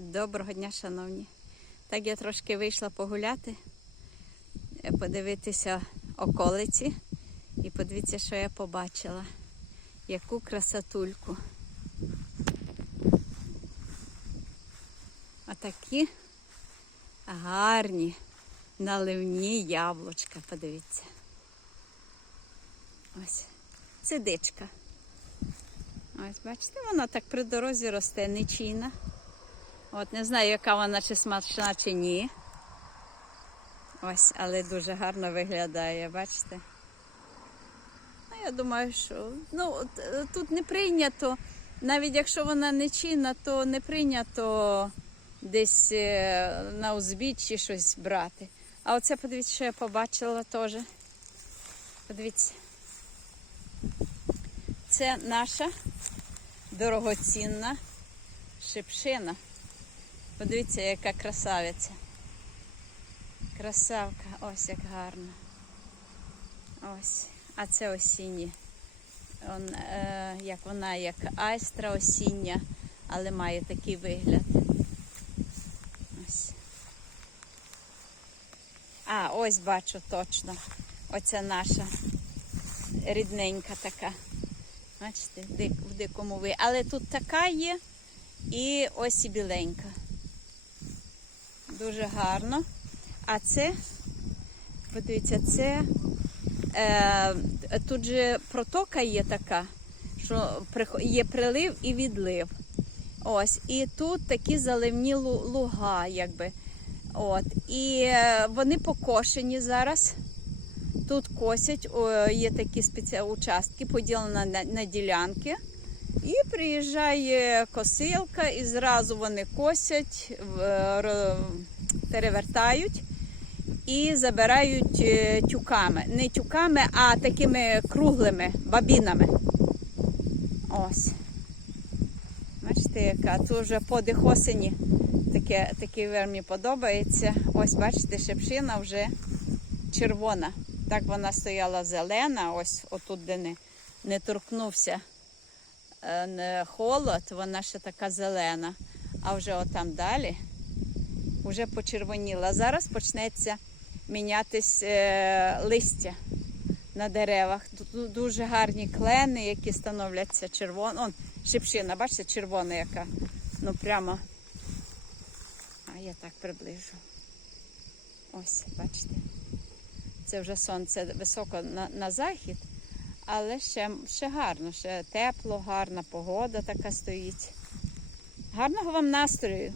Доброго дня, шановні. Так я трошки вийшла погуляти, е, подивитися околиці. І подивіться, що я побачила. Яку красотульку. Отакі гарні наливні яблучка. Подивіться. Ось. Це дичка. Ось, бачите, вона так при дорозі росте, нечійна. От не знаю, яка вона чи смачна, чи ні. Ось, але дуже гарно виглядає, бачите? Ну, я думаю, що ну, е, тут не прийнято, навіть якщо вона не чинна, то не прийнято десь е, на узбіччі щось брати. А оце подивіться, що я побачила теж. Подивіться. Це наша дорогоцінна шипшина. Подивіться, яка красавиця. Красавка, ось як гарно. Ось. А це осінні. Он, е, як вона, як айстра осіння, але має такий вигляд. Ось. А, ось бачу точно. Оця наша рідненька така. Бачите, в дикому ви. Але тут така є і ось і біленька. Дуже гарно. А це, подивіться, це е, тут же протока є така, що є прилив і відлив. Ось, і тут такі заливні луга, якби. От. І е, вони покошені зараз. Тут косять, є такі спеці... участки, поділені на, на ділянки. І приїжджає косилка, і зразу вони косять, перевертають і забирають е, тюками. Не тюками, а такими круглими бабінами. Ось. Бачите, яка тут вже подих осені. Таке, таке мені подобається. Ось, бачите, шипшина вже червона. Так вона стояла зелена, ось отут, де не, не торкнувся е, холод, вона ще така зелена. А вже отам далі вже почервоніла. Зараз почнеться мінятись е, листя на деревах. Тут дуже гарні клени, які становляться червоно. Он, шипшина, бачите, червона яка. Ну прямо. А я так приближу. Ось, бачите. Це вже сонце високо на, на захід, але ще, ще гарно, ще тепло, гарна погода така стоїть. Гарного вам настрою!